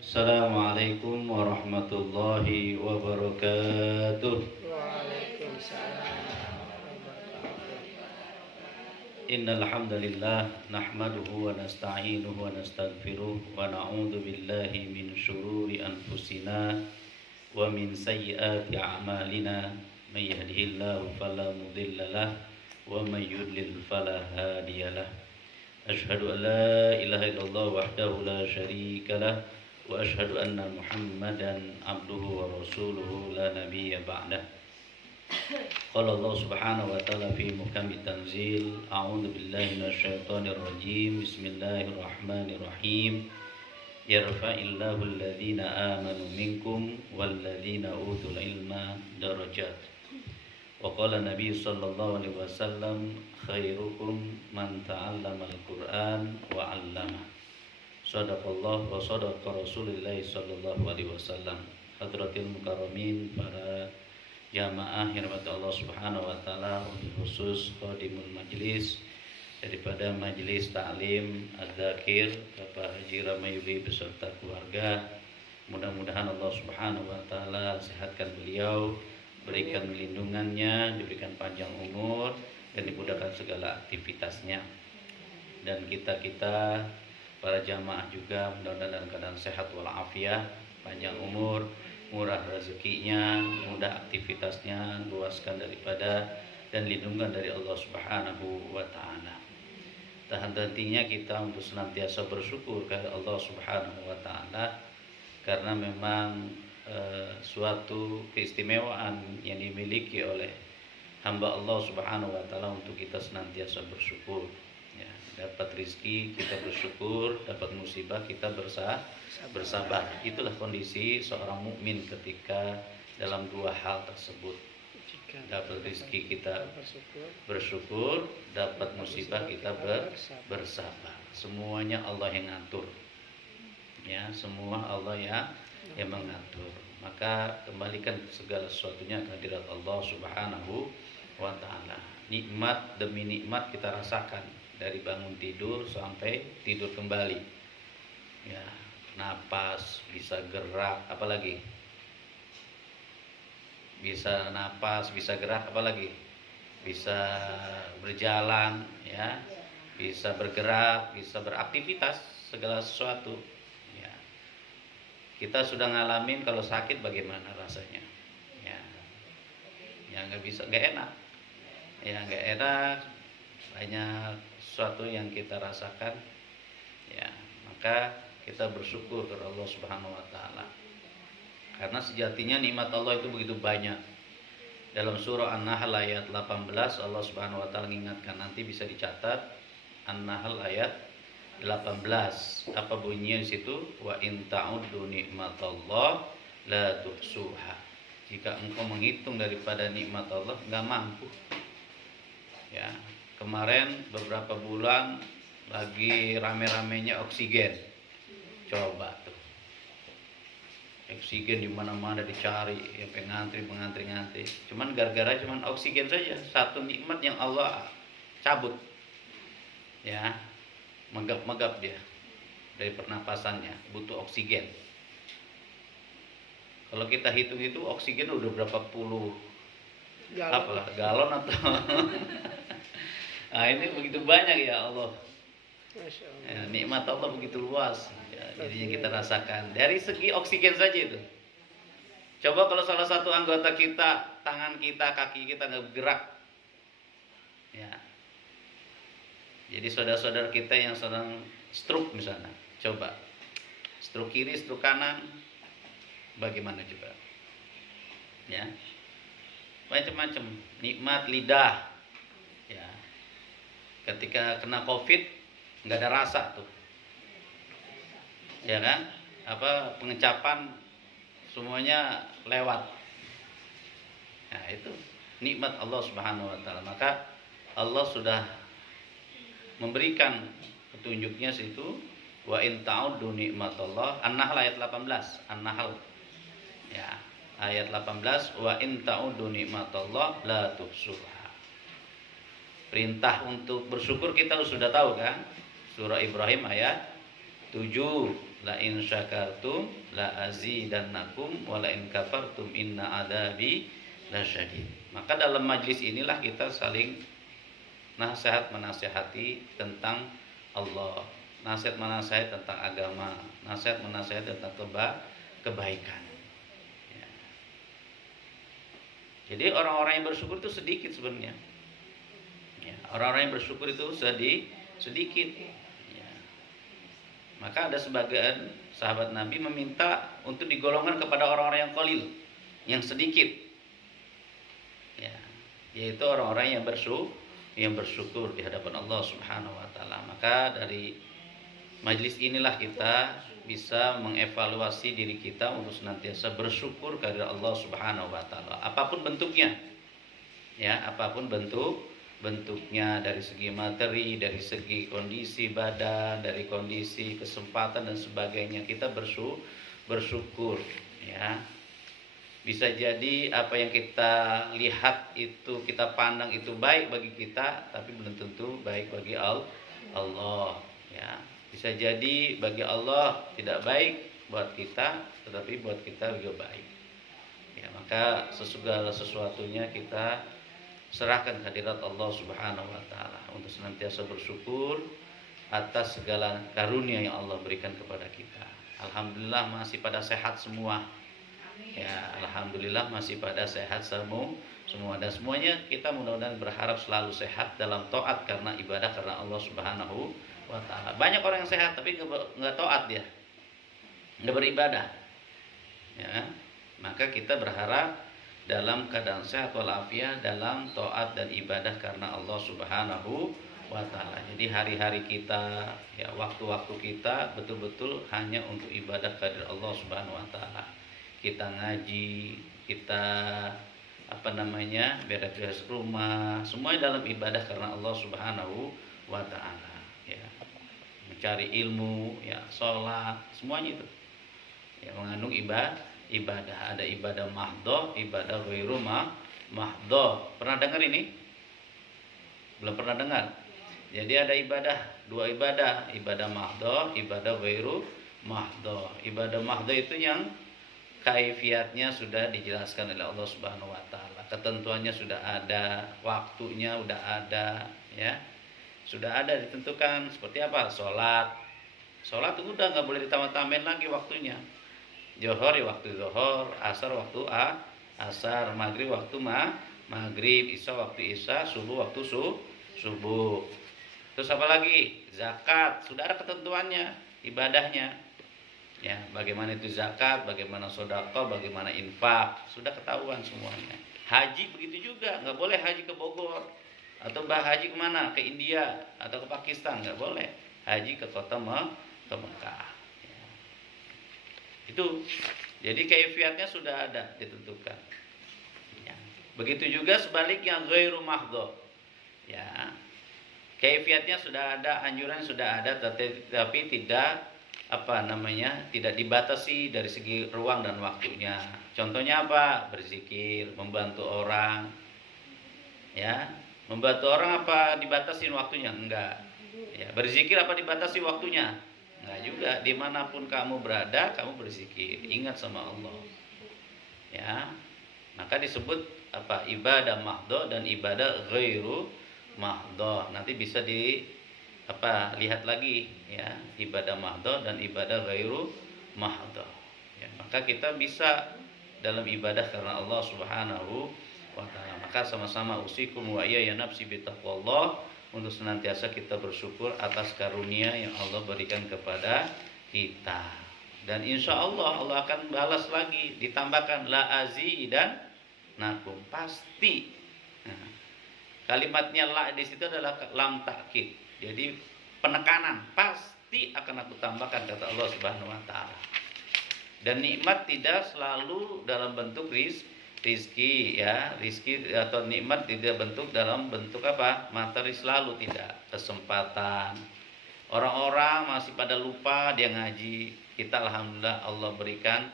Assalamualaikum warahmatullahi wabarakatuh. Waalaikumsalam wabarakatuh. Innal hamdalillah nahmaduhu wa nasta'inuhu wa nastaghfiruh wa na'udzu billahi min syururi anfusina wa min sayyiati a'malina. May yahdihillahu fala mudilla lahu wa may yudlil fala hadiyalah. Asyhadu an la ilaha illallah wahdahu la syarika lah wa asyhadu anna Muhammadan abduhu wa rasuluhu la nabiyya ba'dah. Qala Allah Subhanahu wa ta'ala fi muhkamit tanzil, a'udzu billahi minasyaitonir rajim. Bismillahirrahmanirrahim. Yarfa'illahu alladhina amanu minkum walladzina utul ilma darajat. Wa qala Nabi sallallahu alaihi wasallam, khairukum man ta'allama al-Qur'an wa 'allama. Shadaqallah wa shadaqa Rasulullah sallallahu alaihi wasallam. Hadratil mukarramin, para jamaah yang dirahmati Allah Subhanahu wa taala, khusus khadimul majlis daripada Majelis Ta'lim Az-Zakir Bapak Haji Ramayuli beserta keluarga. Mudah-mudahan Allah Subhanahu wa taala sehatkan beliau, berikan lindungannya, diberikan panjang umur dan dimudahkan segala aktivitasnya. Dan kita para jamaah juga mudah-mudahan dalam keadaan sehat walafiat, panjang umur, murah rezekinya, mudah aktivitasnya, luaskan daripada dan lindungan dari Allah Subhanahu wa taala. Tahan-tahannya kita untuk senantiasa bersyukur kepada Allah Subhanahu wa taala, karena memang suatu keistimewaan yang dimiliki oleh hamba Allah Subhanahu wa taala untuk kita senantiasa bersyukur. Ya, dapat rizki kita bersyukur, dapat musibah kita bersabar. Itulah kondisi seorang mukmin ketika dalam dua hal tersebut. Dapat rizki kita bersyukur, dapat musibah kita bersabar. Semuanya Allah yang ngatur. Ya, semua Allah yang mengatur. Maka kembalikan segala sesuatunya ke hadirat Allah Subhanahu wa taala. Nikmat demi nikmat kita rasakan dari bangun tidur sampai tidur kembali. Ya, napas, bisa gerak, apalagi? Bisa napas, bisa gerak, apalagi? Bisa berjalan, ya. Bisa bergerak, bisa beraktivitas, segala sesuatu. Ya. Kita sudah ngalamin kalau sakit bagaimana rasanya? Ya. Ya nggak bisa, nggak enak. Ya nggak enak, banyak sesuatu yang kita rasakan. Ya, maka kita bersyukur kepada Allah Subhanahu wa taala. Karena sejatinya nikmat Allah itu begitu banyak. Dalam surah An-Nahl ayat 18 Allah Subhanahu wa taala mengingatkan, nanti bisa dicatat An-Nahl ayat 18. Apa bunyinya di situ? Wa in ta'uddu nikmatallah la tuhsuha. Jika engkau menghitung daripada nikmat Allah, enggak mampu. Ya, kemarin beberapa bulan lagi rame-ramenya oksigen. Coba tuh. Oksigen di mana-mana dicari, ya ngantri. Cuman gara-gara cuman oksigen saja, satu nikmat yang Allah cabut. Ya, megap-megap dia dari pernapasannya, butuh oksigen. Kalau kita hitung itu oksigen udah berapa puluh galon atau nah, ini begitu banyak ya Allah. Ya, nikmat Allah begitu luas. Ya, jadinya kita rasakan dari segi oksigen saja itu. Coba kalau salah satu anggota kita, tangan kita, kaki kita nggak bergerak, ya. Jadi saudara-saudara kita yang sedang stroke misalnya, coba stroke kiri, stroke kanan, bagaimana coba? Ya, macam-macam. Nikmat lidah, ya. Ketika kena COVID nggak ada rasa tuh, ya kan? Apa pengecapan semuanya lewat. Nah itu nikmat Allah Subhanahu wa taala. Maka Allah sudah memberikan petunjuknya situ, wa in ta'uddu nikmatallah. An-Nahl ayat 18. An-Nahl. Ya, ayat 18, wa in ta'uddu nikmatallah la tuhsuha. Perintah untuk bersyukur kita sudah tahu kan? Surah Ibrahim ayat 7. la in syakartum la azidannakum wa la in kafartum inna adzabi lasyadid. Maka dalam majlis inilah kita saling nasihat menasihati tentang Allah, nasihat menasihati tentang agama, nasihat menasihati tentang kebaikan. Ya. Jadi orang-orang yang bersyukur itu sedikit sebenarnya. Ya, orang-orang yang bersyukur itu sedikit. Ya. Maka ada sebagian sahabat Nabi meminta untuk digolongkan kepada orang-orang yang qalil, yang sedikit. Ya, yaitu orang-orang yang bersyukur di hadapan Allah Subhanahu wa taala. Maka dari majlis inilah kita bisa mengevaluasi diri kita untuk senantiasa bersyukur kepada Allah Subhanahu wa taala. Apapun bentuknya. Ya, apapun bentuknya, dari segi materi, dari segi kondisi badan, dari kondisi kesempatan dan sebagainya, kita bersyukur, ya. Bisa jadi apa yang kita lihat itu, kita pandang itu baik bagi kita, tapi belum tentu baik bagi Allah, ya. Bisa jadi bagi Allah tidak baik buat kita, tetapi buat kita juga baik. Ya, maka segala sesuatunya kita serahkan hadirat Allah Subhanahu wa taala untuk senantiasa bersyukur atas segala karunia yang Allah berikan kepada kita. Alhamdulillah masih pada sehat semua. Ya, alhamdulillah masih pada sehat semua dan semuanya kita mudah-mudahan berharap selalu sehat dalam taat karena ibadah karena Allah Subhanahu wa taala. Banyak orang yang sehat tapi enggak taat dia. Enggak beribadah. Ya. Maka kita berharap dalam keadaan sehat walafiat dalam taat dan ibadah karena Allah Subhanahu wa taala. Jadi hari-hari kita, ya, waktu-waktu kita betul-betul hanya untuk ibadah kepada Allah Subhanahu wa taala. Kita ngaji, kita beres rumah, semuanya dalam ibadah karena Allah Subhanahu wa taala, ya. Mencari ilmu, ya, sholat, semuanya itu, ya, mengandung ibadah. Ada ibadah mahdhah, ibadah ghairu mahdhah. Pernah dengar ini? Belum pernah dengar. Jadi ada dua ibadah mahdhah, ibadah ghairu mahdhah. Ibadah mahdhah itu yang kaifiatnya sudah dijelaskan oleh Allah Subhanahu wa taala. Ketentuannya sudah ada, waktunya sudah ada, ya. Sudah ada ditentukan seperti apa? Salat itu udah enggak boleh ditambah-tambahin lagi waktunya. Zuhur ya waktu zuhur, asar waktu asar, maghrib waktu maghrib, isya waktu isya, subuh waktu subuh. Terus apa lagi? Zakat, sudah ada ketentuannya, ibadahnya. Ya, bagaimana itu zakat, bagaimana sedekah, bagaimana infak, sudah ketahuan semuanya. Haji begitu juga, nggak boleh haji ke Bogor atau haji kemana? Ke India atau ke Pakistan, nggak boleh. Haji ke kota ke Mekah. Ya. Itu, jadi kaifiatnya sudah ada ditentukan. Ya. Begitu juga sebaliknya ghairu mahdhah. Ya, kaifiatnya sudah ada, anjuran sudah ada, tapi tidak tidak dibatasi dari segi ruang dan waktunya. Contohnya apa? Berzikir, membantu orang. Ya, membantu orang apa dibatasin waktunya? Enggak. Ya, berzikir apa dibatasi waktunya? Enggak juga. Dimanapun kamu berada, kamu berzikir. Ingat sama Allah. Ya, maka disebut ibadah mahdhah dan ibadah ghairu mahdhah. Nanti bisa lihat lagi, ya, ibadah mahdhah dan ibadah ghairu mahdhah. Ya, maka kita bisa dalam ibadah karena Allah Subhanahu wa taala. Maka sama-sama usikum wa ya nafsi bitaqwallah, untuk senantiasa kita bersyukur atas karunia yang Allah berikan kepada kita. Dan insya Allah Allah akan balas lagi, ditambahkan la azidannakum, pasti. Nah, kalimatnya la di situ adalah lam takkid. Jadi penekanan, pasti akan aku tambahkan, kata Allah Subhanahu wa taala. Dan nikmat tidak selalu dalam bentuk rizki, ya. Rizki atau nikmat tidak dalam bentuk materi, selalu tidak. Kesempatan. Orang-orang masih pada lupa dia ngaji. Kita alhamdulillah Allah berikan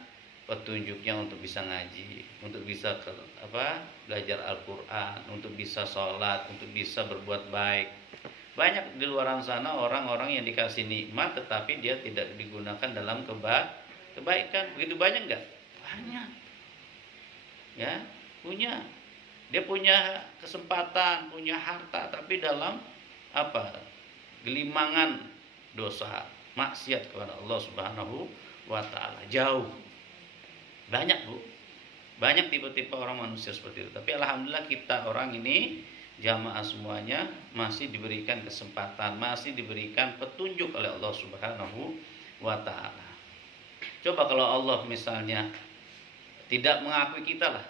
petunjuknya untuk bisa ngaji, untuk bisa belajar Al-Qur'an, untuk bisa sholat, untuk bisa berbuat baik. Banyak di luar sana orang-orang yang dikasih nikmat tetapi dia tidak digunakan dalam kebaikan. Begitu banyak enggak? Banyak. Ya, punya. Dia punya kesempatan, punya harta tapi dalam apa? Gelimangan dosa, maksiat kepada Allah Subhanahu wa taala. Jauh. Banyak, Bu. Banyak tipe-tipe orang manusia seperti itu. Tapi alhamdulillah kita orang ini jamaah semuanya masih diberikan kesempatan, masih diberikan petunjuk oleh Allah Subhanahu wa taala. Coba kalau Allah misalnya tidak mengakui kita lah,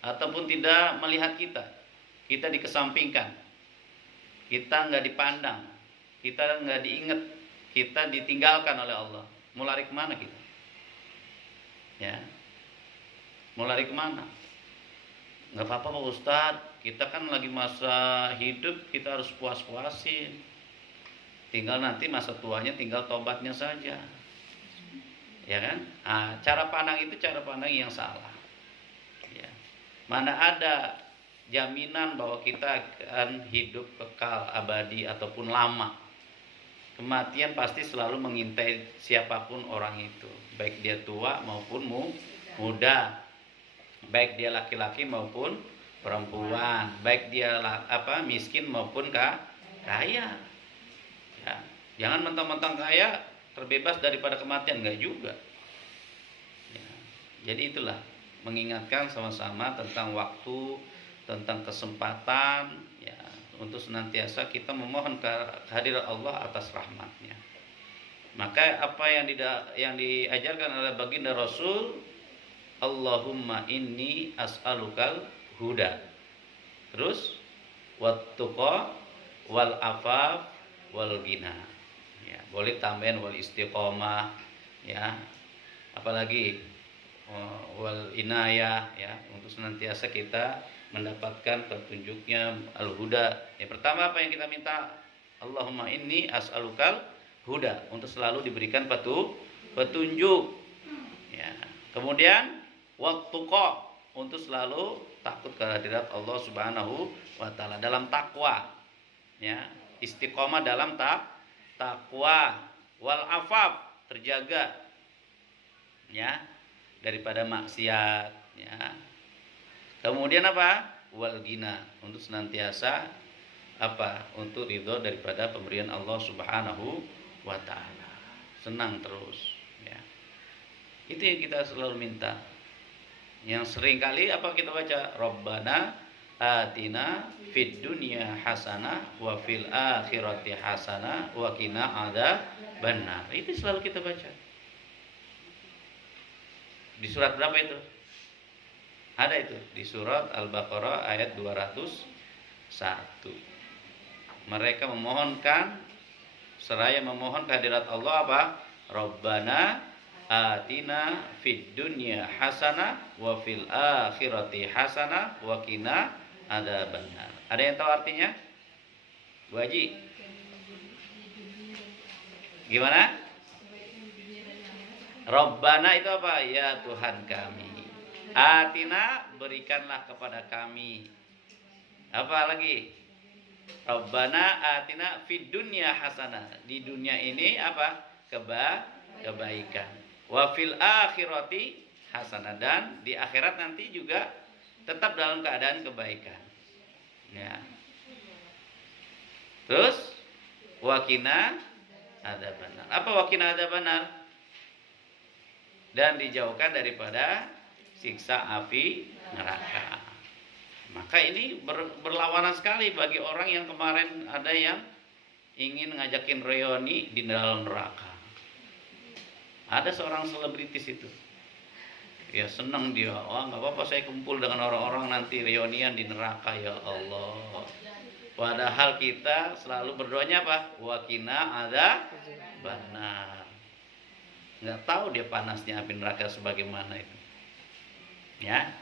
ataupun tidak melihat kita, kita dikesampingkan, kita nggak dipandang, kita nggak diingat, kita ditinggalkan oleh Allah, mau lari kemana kita? Ya, mau lari kemana? Nggak apa-apa Pak Ustadz, kita kan lagi masa hidup, kita harus puas-puasin. Tinggal nanti masa tuanya tinggal tobatnya saja. Ya kan? Nah, cara pandang itu cara pandang yang salah. Ya. Mana ada jaminan bahwa kita akan hidup kekal, abadi ataupun lama. Kematian pasti selalu mengintai siapapun orang itu, baik dia tua maupun muda. Baik dia laki-laki maupun perempuan, baik dia miskin maupun kaya. Ya. Jangan mentang-mentang kaya terbebas daripada kematian, enggak juga. Ya. Jadi itulah mengingatkan sama-sama tentang waktu, tentang kesempatan, ya, untuk senantiasa kita memohon kehadiran Allah atas rahmatnya. Maka apa yang diajarkan oleh baginda Rasul, Allahumma inni as'alukal huda. Terus wattuqa wal afaf wal ghina. Ya, boleh tambahin wal istiqomah, ya. Apalagi wal inayah, ya, untuk senantiasa kita mendapatkan petunjuknya al-huda. Yang pertama apa yang kita minta? Allahumma inni as'alukal huda, untuk selalu diberikan petunjuk. Ya. Kemudian wattuqa, untuk selalu takut kehadirat Allah Subhanahu wa taala dalam takwa, ya, istiqomah dalam takwa, wal afaf, terjaga, ya, daripada maksiat, ya. Kemudian apa? Wal ghina, untuk senantiasa untuk ridho daripada pemberian Allah Subhanahu wa taala, senang terus, ya. Itu yang kita selalu minta. Yang sering kali apa kita baca? Rabbana atina fid dunya hasanah wa fil akhirati hasanah wa qina adzabannar. Itu selalu kita baca. Di surat berapa itu? Ada itu di surat Al-Baqarah ayat 201. Mereka memohonkan, seraya memohon kehadirat Allah apa? Rabbana atina fid dunya hasanah wa fil akhirati hasanah wa qina adzabannar. Ada yang tahu artinya? Bu Haji. Gimana? Rabbana itu apa? Ya Tuhan kami. Atina, berikanlah kepada kami. Apa lagi? Rabbana atina fid dunya hasanah. Di dunia ini apa? Kebaikan. Wa fil akhirati hasanah, dan di akhirat nanti juga tetap dalam keadaan kebaikan. Ya. Terus waqina adzabannar. Apa waqina adzabannar? Dan dijauhkan daripada siksa api neraka. Maka ini berlawanan sekali bagi orang yang kemarin ada yang ingin ngajakin reuni di dalam neraka. Ada seorang selebritis itu, ya senang dia, wah nggak apa-apa saya kumpul dengan orang-orang nanti reunian di neraka, ya Allah. Padahal kita selalu berdoanya apa? Waqina adzabannar. Nggak tahu dia panasnya api neraka sebagaimana itu. Ya,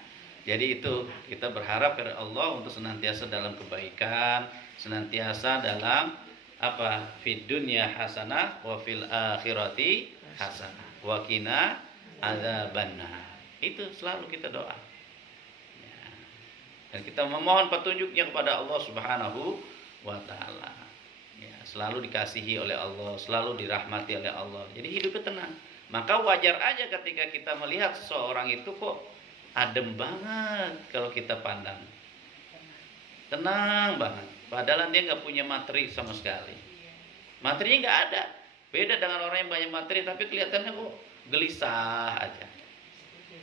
jadi itu kita berharap kepada Allah untuk senantiasa dalam kebaikan, senantiasa dalam fid dunya hasanah wa fil akhirati hasanah wa qina adzabannar. Itu selalu kita doa, ya. Dan kita memohon petunjuknya kepada Allah Subhanahu wa taala. ya, selalu dikasihi oleh Allah, selalu dirahmati oleh Allah. Jadi hidupnya tenang. Maka wajar aja ketika kita melihat seseorang itu kok adem banget kalau kita pandang, tenang banget. Padahal dia nggak punya materi sama sekali. Materinya nggak ada. Beda dengan orang yang banyak materi tapi kelihatannya kok gelisah aja.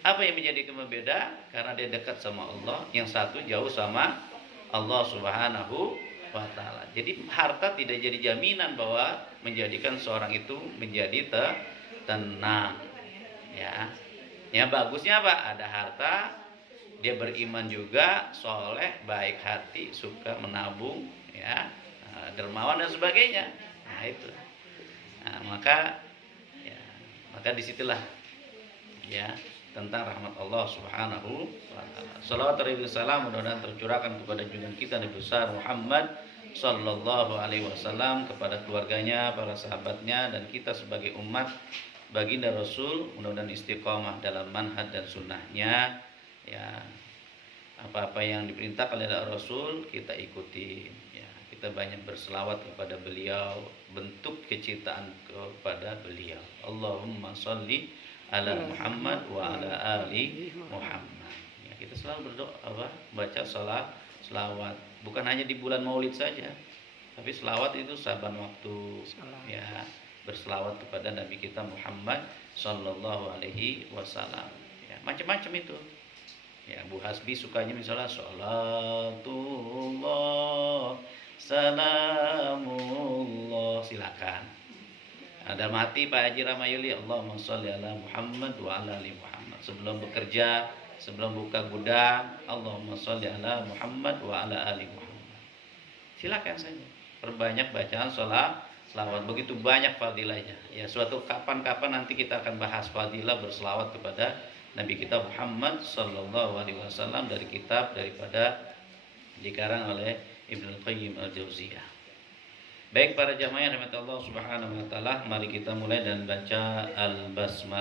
Apa yang menjadi pembeda? Karena dia dekat sama Allah, yang satu jauh sama Allah Subhanahu wa taala. Jadi harta tidak jadi jaminan bahwa menjadikan seorang itu menjadi tenang. Ya. Ya bagusnya apa? Ada harta, dia beriman juga, soleh, baik hati, suka menabung, ya, dermawan dan sebagainya. Nah itu. Nah, maka disitulah ya tentang rahmat Allah Subhanahu wa taala. Shalawat dan salam mudah-mudahan tercurahkan kepada junjungan kita Nabi besar Muhammad sallallahu alaihi wasallam, kepada keluarganya, para sahabatnya, dan kita sebagai umat baginda Rasul. Mudah-mudahan istiqomah dalam manhaj dan sunnahnya, ya, apa-apa yang diperintahkan oleh Rasul kita ikuti, ya. Kita banyak berselawat kepada beliau, bentuk kecintaan kepada beliau. Allahumma sholli ala Muhammad wa ala ali Muhammad. Ya, kita selalu berdoa, baca selawat, bukan hanya di bulan Maulid saja, tapi selawat itu saban waktu, ya, berselawat kepada Nabi kita Muhammad sallallahu alaihi wasallam. Ya, macam-macam itu. Ya, Bu Hasbi sukanya misalnya salatullah salamullah, silakan. Ada mati Pak Haji Ramayuli, Allahumma sholli ala Muhammad wa ala ali Muhammad. Sebelum bekerja, sebelum buka gudang, Allahumma sholli ala Muhammad wa ala ali Muhammad. Silakan saja. Perbanyak bacaan selawat, begitu banyak fadilahnya. Ya, suatu kapan-kapan nanti kita akan bahas fadilah berselawat kepada Nabi kita Muhammad sallallahu alaihi wasallam dari kitab daripada dikarang oleh Ibnu Qayyim Al-Jauziyah. Baik para jamaah yang rahmat Allah Subhanahu wa taala, mari kita mulai dan baca Al-Basmalah.